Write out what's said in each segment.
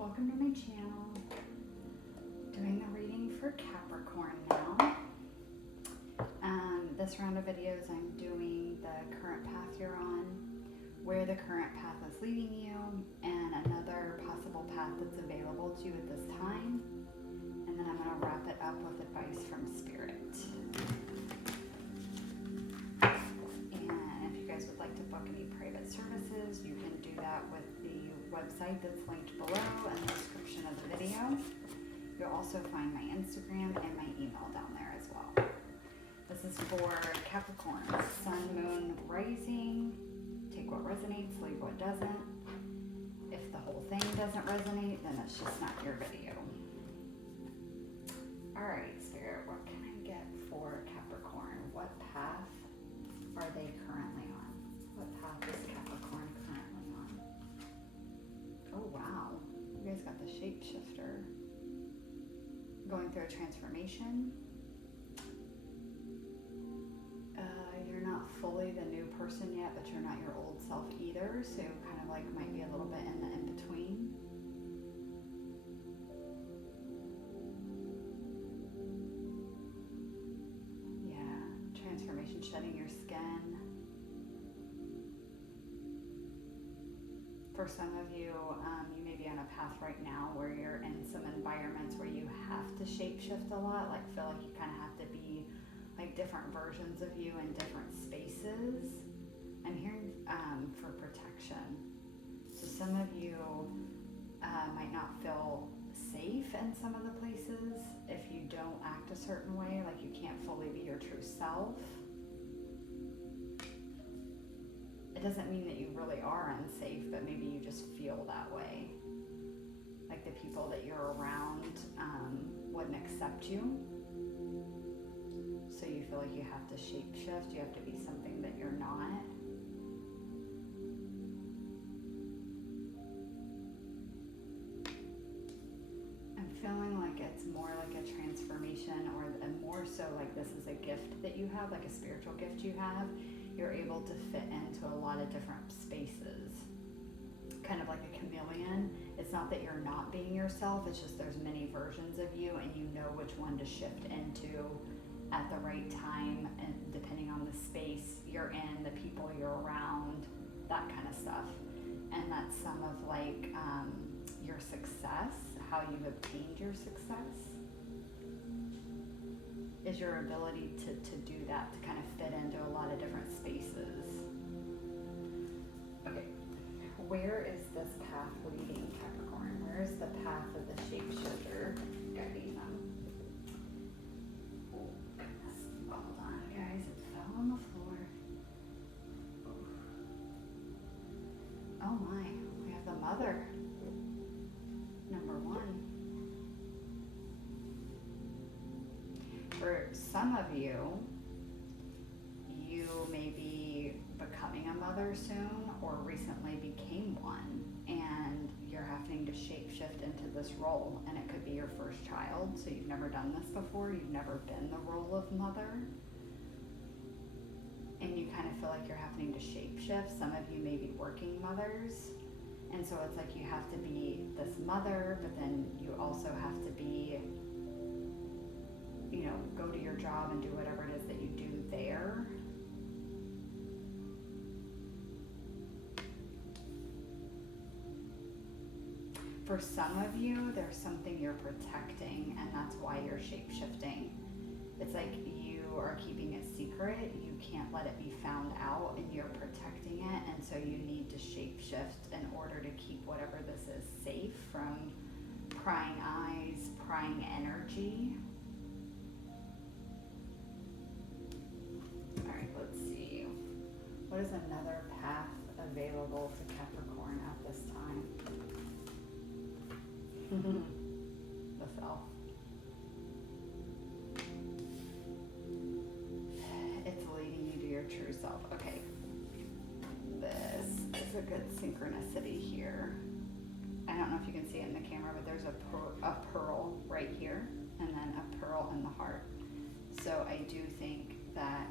Welcome to my channel. Doing the reading for Capricorn now. This round of videos I'm doing the current path you're on, where the current path is leading you, and another possible path that's available to you at this time. And then I'm going to wrap it up with advice from Spirit. And if you guys would like to book any private services, you can do that with the website that's linked below in the description of the video. You'll also find my Instagram and my email down there as well. This is for Capricorn, Sun, Moon, Rising. Take what resonates, leave what doesn't. If the whole thing doesn't resonate, then it's just not your video. Alright, Spirit, what can I get for Capricorn? What path are they currently on? What path is Capricorn currently on? Oh wow, you guys got the shapeshifter. Going through a transformation. You're not fully the new person yet, but you're not your old self either, so kind of like might be a little bit in the in-between. Yeah, transformation, shedding your skin. For some of you, you may be on a path right now where you're in some environments where you have to shapeshift a lot, like feel like you kind of have to be like different versions of you in different spaces. I'm hearing for protection. So some of you might not feel safe in some of the places if you don't act a certain way, like you can't fully be your true self. It doesn't mean that you really are unsafe, but maybe you just feel that way. Like the people that you're around wouldn't accept you. So you feel like you have to shapeshift, you have to be something that you're not. I'm feeling like it's more like a transformation, or more so like this is a gift that you have, like a spiritual gift you have. You're able to fit into a lot of different spaces. Kind of like a chameleon. It's not that you're not being yourself, it's just there's many versions of you and you know which one to shift into at the right time, and depending on the space you're in, the people you're around, that kind of stuff. And that's some of like your success, how you've obtained your success, is your ability to do that, to kind of fit into a lot of different spaces. Okay, where is this path leading Capricorn? Where is the path of the shapeshifter guiding them? Oh goodness, hold on guys, it fell on the floor. Oh my, we have the mother, number one. For some of you, you may be becoming a mother soon or recently became one, and you're having to shapeshift into this role, and it could be your first child, so you've never done this before, you've never been the role of mother, and you kind of feel like you're having to shapeshift. Some of you may be working mothers, and so it's like you have to be this mother, but then you also have to be, you know, go to your job and do whatever it is that you do there. For some of you, there's something you're protecting, and that's why you're shape-shifting. It's like you are keeping it secret, you can't let it be found out, and you're protecting it, and so you need to shape-shift in order to keep whatever this is safe from prying eyes, prying energy. Alright, let's see. What is another path available to Capricorn at this time? The self. It's leading you to your true self. Okay. This is a good synchronicity here. I don't know if you can see it in the camera, but there's a pearl right here, and then a pearl in the heart. So I do think that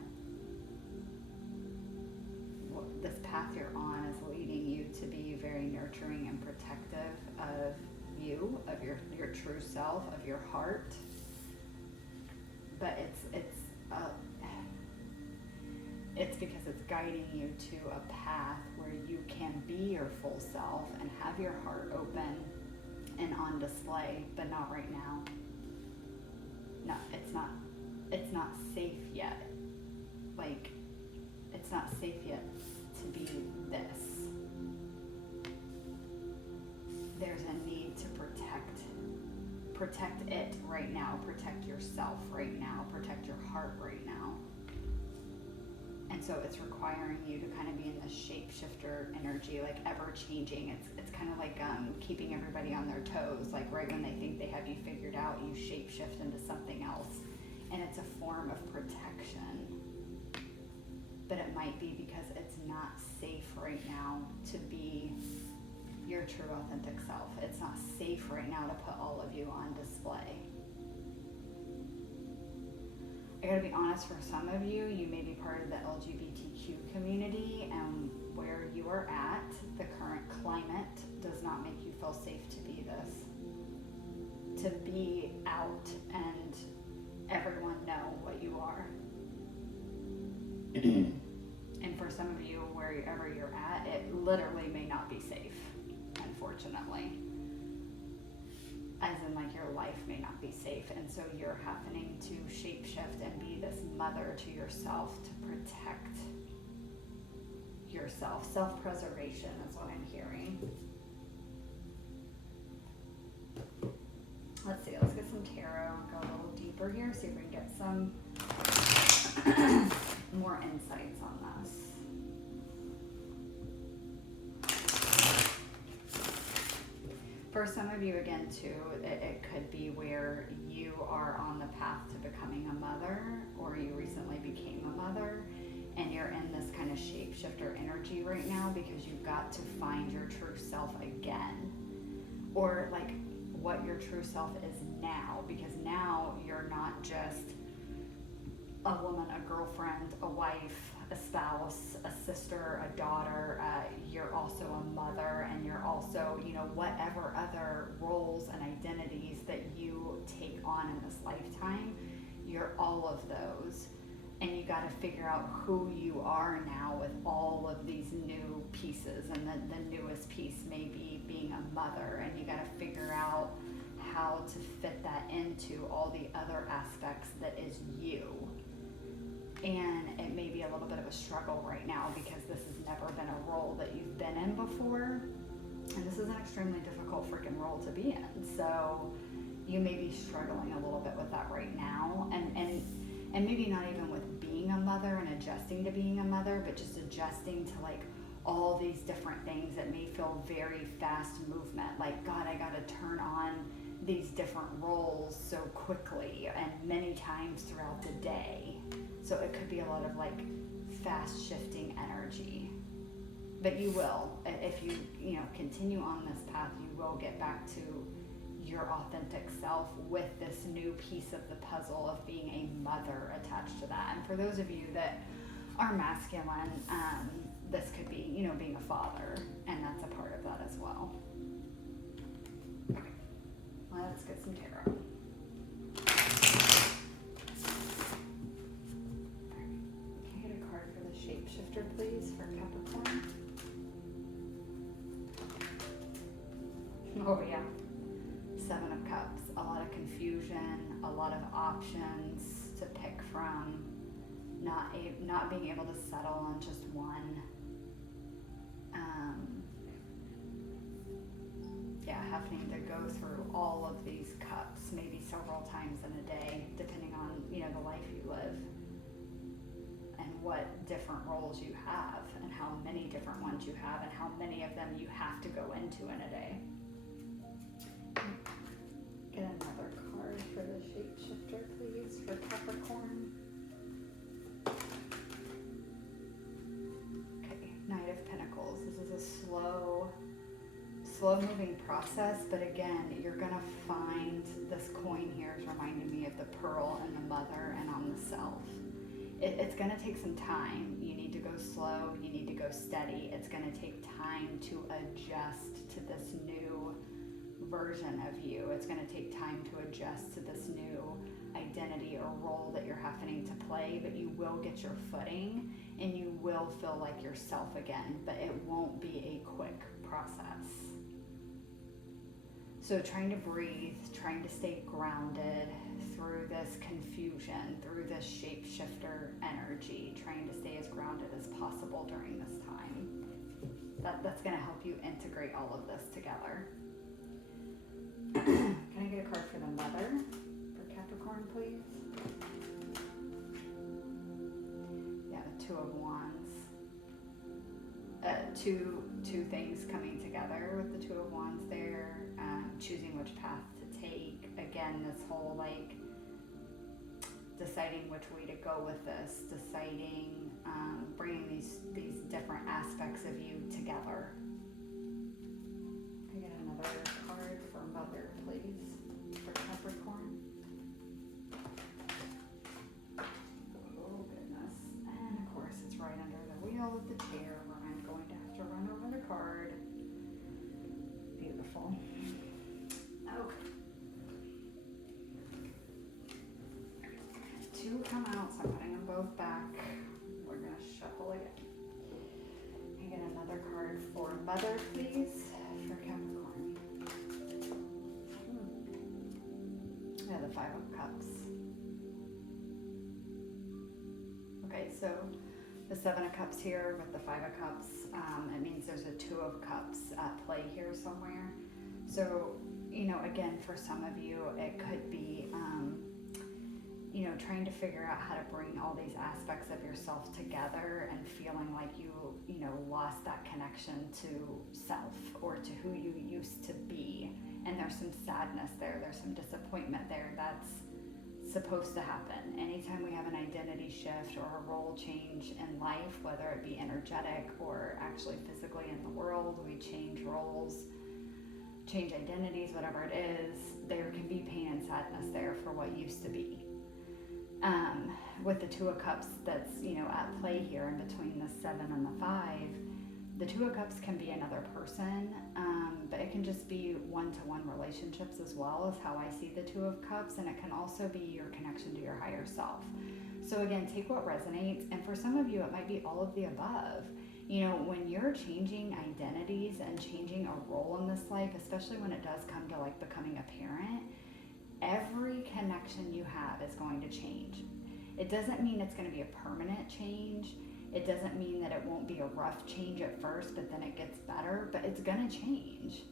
this path you're on is leading you to be very nurturing and protective of you, of your true self, of your heart. But it's because it's guiding you to a path where you can be your full self and have your heart open and on display, but not right now. No, it's not safe yet. Like, it's not safe yet to be this. There's a need to protect it right now, protect yourself right now, protect your heart right now. And so it's requiring you to kind of be in this shapeshifter energy, like ever changing. It's kind of like keeping everybody on their toes. Like right when they think they have you figured out, you shapeshift into something else. And it's a form of protection. But it might be because it's not safe right now to be your true authentic self. It's not safe right now to put all of you on display. I gotta be honest, for some of you, you may be part of the LGBTQ community, and where you are at, the current climate does not make you feel safe to be this. To be out and everyone know what you are. And for some of you, wherever you're at, it literally may not be safe, unfortunately. As in, like, your life may not be safe, and so you're having to shapeshift and be this mother to yourself to protect yourself. Self-preservation is what I'm hearing. Let's see, let's get some tarot and go a little deeper here, see if we can get some more insights on this. For some of you, again, too, it could be where you are on the path to becoming a mother, or you recently became a mother, and you're in this kind of shapeshifter energy right now because you've got to find your true self again. Or, like, what your true self is now, because now you're not just a woman, a girlfriend, a wife, a spouse, a sister, a daughter, you're also a mother, and you're also, whatever other roles and identities that you take on in this lifetime, you're all of those. And you got to figure out who you are now with all of these new pieces. And the newest piece may be being a mother, and you got to figure out how to fit that into all the other aspects that is you. And it may be a little bit of a struggle right now because this has never been a role that you've been in before. And this is an extremely difficult freaking role to be in. So you may be struggling a little bit with that right now. And maybe not even with being a mother and adjusting to being a mother, but just adjusting to like all these different things that may feel very fast movement. Like, God, I got to turn on these different roles so quickly and many times throughout the day. So it could be a lot of like fast shifting energy. But you will, if you continue on this path, you will get back to your authentic self with this new piece of the puzzle of being a mother attached to that. And for those of you that are masculine, this could be, being a father, and that's a part of that as well. Okay, let's get some tarot. Can I get a card for the shapeshifter, please, for Capricorn? Oh yeah. Seven of Cups, a lot of confusion, a lot of options to pick from, not being able to settle on just one. Having to go through all of these cups, maybe several times in a day, depending on, the life you live and what different roles you have and how many different ones you have and how many of them you have to go into in a day. Get another card for the shapeshifter, please, for Capricorn. Okay, Knight of Pentacles. This is a slow moving process, but again, you're gonna find this coin here is reminding me of the pearl and the mother and on the self. It's gonna take some time. You need to go slow, you need to go steady. It's gonna take time to adjust to this new version of you. It's going to take time to adjust to this new identity or role that you're having to play, but you will get your footing and you will feel like yourself again, but it won't be a quick process. So trying to breathe, trying to stay grounded through this confusion, through this shapeshifter energy, trying to stay as grounded as possible during this time. That's going to help you integrate all of this together. Can I get a card for the mother for Capricorn, please? Yeah, the Two of Wands. Two things coming together with the Two of Wands there. Choosing which path to take. Again, this whole like deciding which way to go with this, deciding, bringing these different aspects of you together. Can I get another card for mother, please, for Capricorn? Oh goodness. And of course it's right under the wheel of the chair where I'm going to have to run over the card. Beautiful. Okay. Two come out, so I'm putting them both back. We're going to shuffle again. And get another card for mother, please, for Capricorn. Yeah, the Five of Cups. Okay, so the Seven of Cups here with the Five of Cups, it means there's a Two of Cups at play here somewhere. So, again, for some of you, it could be, trying to figure out how to bring all these aspects of yourself together and feeling like you lost that connection to self or to who you used to be. And there's some sadness there. There's some disappointment there. That's supposed to happen. Anytime we have an identity shift or a role change in life, whether it be energetic or actually physically in the world, we change roles, change identities, whatever it is, there can be pain and sadness there for what used to be. With the Two of Cups that's, at play here in between the Seven and the Five, the Two of Cups can be another person, but it can just be one-to-one relationships as well, is how I see the Two of Cups, and it can also be your connection to your higher self. So again, take what resonates, and for some of you, it might be all of the above. When you're changing identities and changing a role in this life, especially when it does come to like becoming a parent, every connection you have is going to change. It doesn't mean it's going to be a permanent change. It doesn't mean that it won't be a rough change at first, but then it gets better, but it's going to change.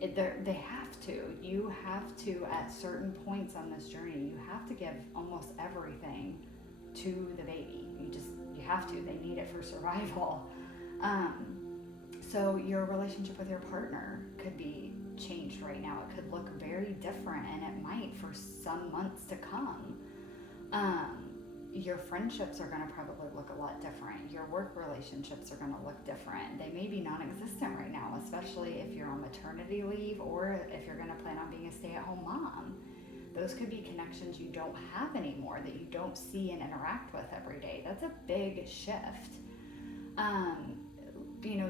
They have to. You have to, at certain points on this journey, you have to give almost everything to the baby. You have to. They need it for survival. So your relationship with your partner could be changed right now. It could look very different, and it might for some months to come. Your friendships are going to probably look a lot different. Your work relationships are going to look different. They may be non-existent right now, especially if you're on maternity leave or if you're going to plan on being a stay-at-home mom. Those could be connections you don't have anymore, that you don't see and interact with every day. That's a big shift.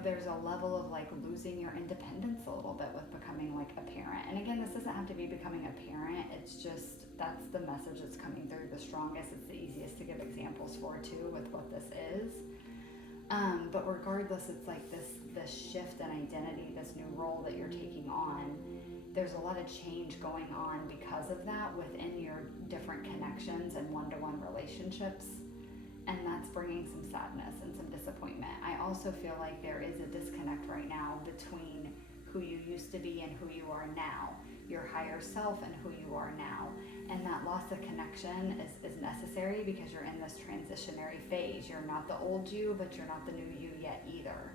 There's a level of like losing your independence a little bit with becoming like a parent. And again, this doesn't have to be becoming a parent. It's just, that's the message that's coming through the strongest. It's the easiest to give examples for too with what this is. But regardless, it's like this shift in identity, this new role that you're taking on. There's a lot of change going on because of that within your different connections and one-to-one relationships. And that's bringing some sadness and some disappointment. I also feel like there is a disconnect right now between who you used to be and who you are now, your higher self and who you are now. And that loss of connection is necessary because you're in this transitionary phase. You're not the old you, but you're not the new you yet either.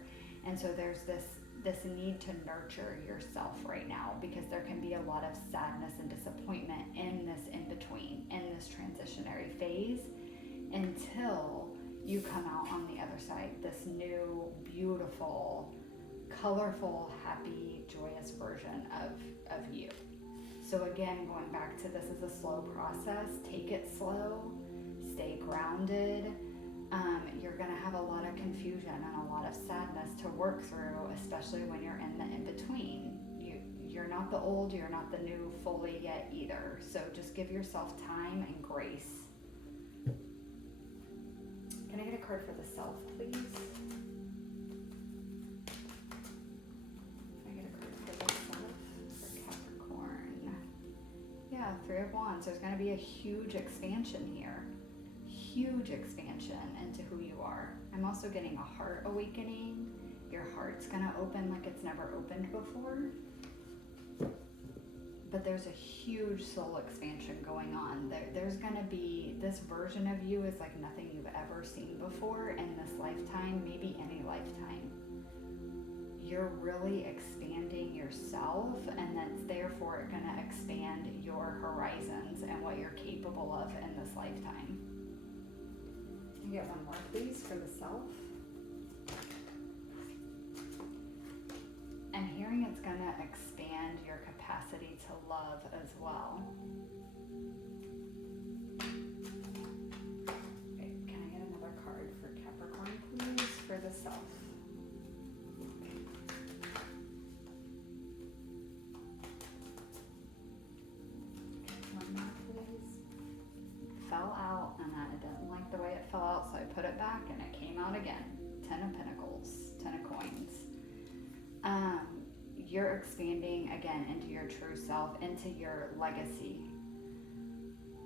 And so there's this need to nurture yourself right now, because there can be a lot of sadness and disappointment in this in-between, in this transitionary phase, until you come out on the other side, this new, beautiful, colorful, happy, joyous version of you. So again, going back to this is a slow process. Take it slow, stay grounded. You're going to have a lot of confusion and a lot of sadness to work through, especially when you're in the in-between. You're not not the old, you're not the new fully yet either. So just give yourself time and grace. Can I get a card for the self, please? Can I get a card for the self for Capricorn? Yeah, Three of Wands. There's going to be a huge expansion here. Huge expansion into who you are. I'm also getting a heart awakening. Your heart's going to open like it's never opened before. But there's a huge soul expansion going on. There's going to be, this version of you is like nothing you've ever seen before in this lifetime, maybe any lifetime. You're really expanding yourself, and that's therefore going to expand your horizons and what you're capable of in this lifetime. Can you get one more, please, for the self? I'm hearing it's going to expand your capacity to love as well. Okay, can I get another card for Capricorn, please, for the self? One more, please. Fell out, and I didn't like the way it fell out, so I put it back, and it came out again. 10 of Pentacles, 10 of Coins. You're expanding again into your true self, into your legacy.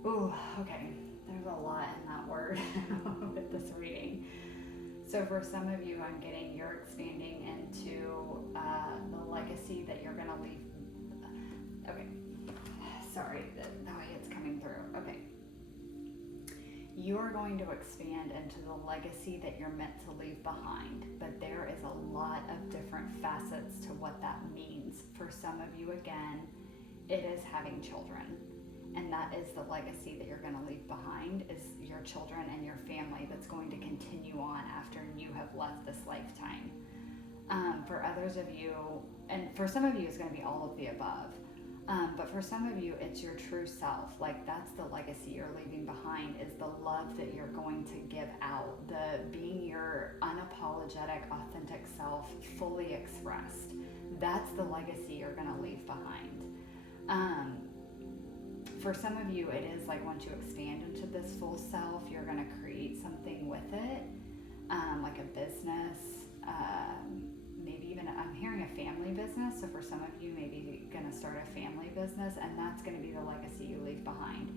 Ooh, okay. There's a lot in that word with this reading. So for some of you, I'm getting you're expanding into the legacy that you're going to leave. Okay. Sorry, the way it's coming through. Okay. You're going to expand into the legacy that you're meant to leave behind, but there is a lot of different facets to what that means. For some of you, again, it is having children, and that is the legacy that you're going to leave behind, is your children and your family that's going to continue on after you have left this lifetime. For others of you, and for some of you, it's going to be all of the above. But for some of you, it's your true self. Like, that's the legacy you're leaving behind, is the love that you're going to give out, the being your unapologetic, authentic self, fully expressed. That's the legacy you're going to leave behind. For some of you, it is like once you expand into this full self, you're going to create something with it, like a business, maybe even, I'm hearing a family business. So for some of you, maybe you're going to start a family business, and that's going to be the legacy you leave behind.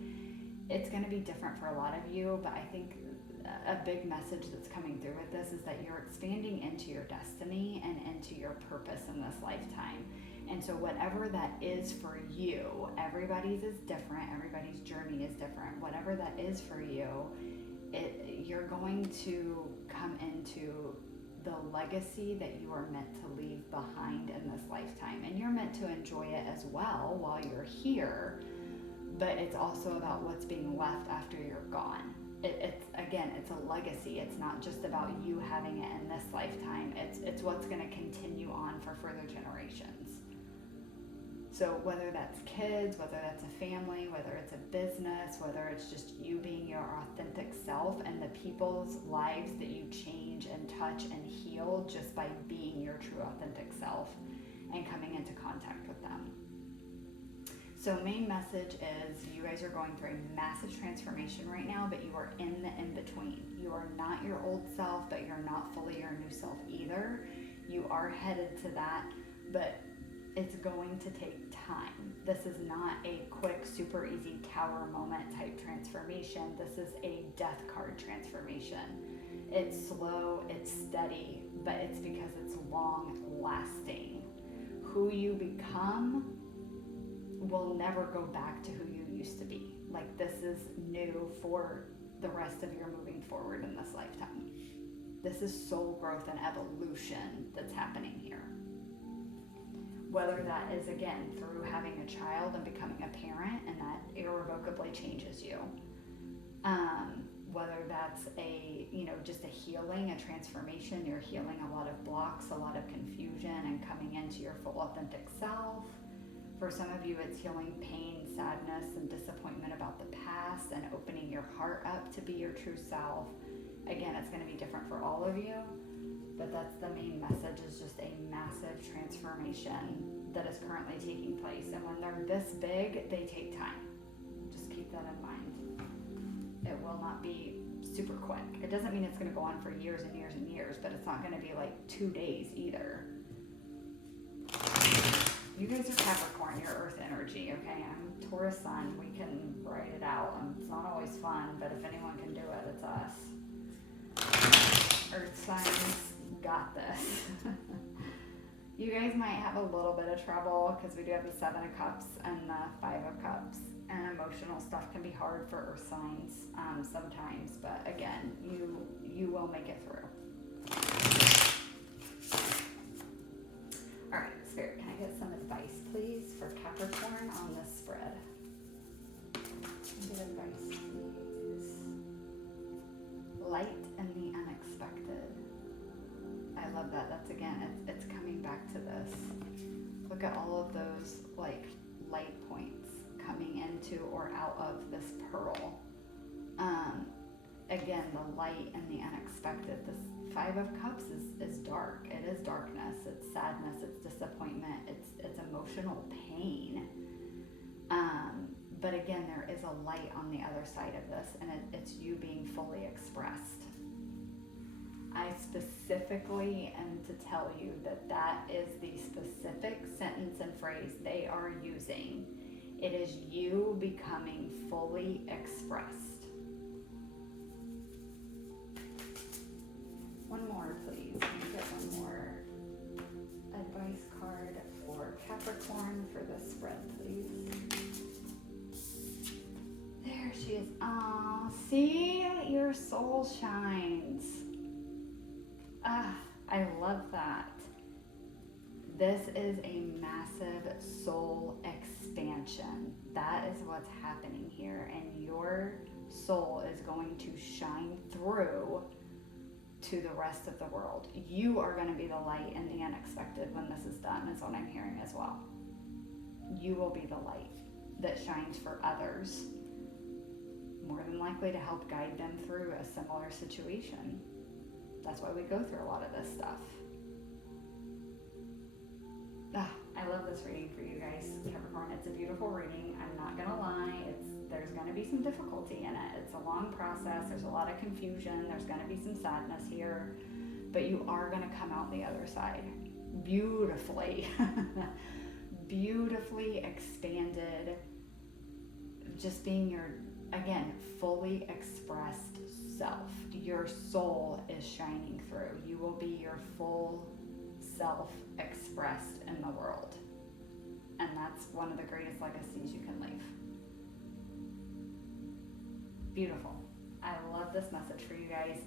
It's going to be different for a lot of you, but I think a big message that's coming through with this is that you're expanding into your destiny and into your purpose in this lifetime. And so whatever that is for you, everybody's is different, everybody's journey is different. Whatever that is for you, you're going to come into the legacy that you are meant to leave behind in this lifetime. And you're meant to enjoy it as well while you're here, but it's also about what's being left after you're gone. It's a legacy. It's not just about you having it in this lifetime. It's what's going to continue on for further generations. So whether that's kids, whether that's a family, whether it's a business, whether it's just you being your authentic self, and the people's lives that you change and touch and heal just by being your true authentic self and coming into contact with them. So main message is you guys are going through a massive transformation right now, but you are in the in-between. You are not your old self, but you're not fully your new self either. You are headed to that, but it's going to take time. This is not a quick, super easy tower moment type transformation. This is a death card transformation. It's slow, it's steady, but it's because it's long lasting. Who you become will never go back to who you used to be. Like, this is new for the rest of your moving forward in this lifetime. This is soul growth and evolution that's happening here. Whether that is, again, through having a child and becoming a parent, and that irrevocably changes you. Whether that's just a healing, a transformation, you're healing a lot of blocks, a lot of confusion, and coming into your full authentic self. For some of you, it's healing pain, sadness, and disappointment about the past, and opening your heart up to be your true self. Again, it's going to be different for all of you, but that's the main message, is just a massive transformation that is currently taking place. And when they're this big, they take time. Just keep that in mind. It will not be super quick. It doesn't mean it's going to go on for years and years and years, but it's not going to be like 2 days either. You guys are Capricorn, you're earth energy, okay? I'm Taurus sun, we can write it out. It's not always fun, but if anyone can do it, it's us. Earth signs got this. You guys might have a little bit of trouble because we do have the 7 of Cups and the 5 of Cups, and emotional stuff can be hard for earth signs sometimes, but again, you will make it through. All right, Spirit, can I get some advice, please, for Capricorn on this spread? Get advice, please. Light and the unexpected. I love that. That's again, it's coming back to this. Look at all of those like light points coming into or out of this pearl. Again, the light and the unexpected. This 5 of Cups is dark. It is darkness. It's sadness. It's disappointment. It's emotional pain. But again, there is a light on the other side of this, and it's you being fully expressed. I specifically am to tell you that is the specific sentence and phrase they are using. It is you becoming fully expressed. One more, please. Can you get one more advice card for Capricorn for this spread, please? There she is. Aw, see? Your soul shines. I love that. This is a massive soul expansion. That is what's happening here. And your soul is going to shine through to the rest of the world. You are going to be the light and the unexpected when this is done, is what I'm hearing as well. You will be the light that shines for others, more than likely to help guide them through a similar situation. That's why we go through a lot of this stuff. I love this reading for you guys, Capricorn. It's a beautiful reading. I'm not going to lie. There's going to be some difficulty in it. It's a long process. There's a lot of confusion. There's going to be some sadness here. But you are going to come out the other side beautifully. Beautifully expanded. Just being your, again, fully expressed self. Your soul is shining through. You will be your full self expressed in the world. And that's one of the greatest legacies you can leave. Beautiful. I love this message for you guys.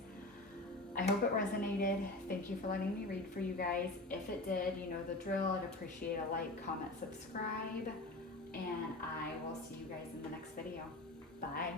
I hope it resonated. Thank you for letting me read for you guys. If it did, you know the drill. I'd appreciate a like, comment, subscribe, and I will see you guys in the next video. Bye.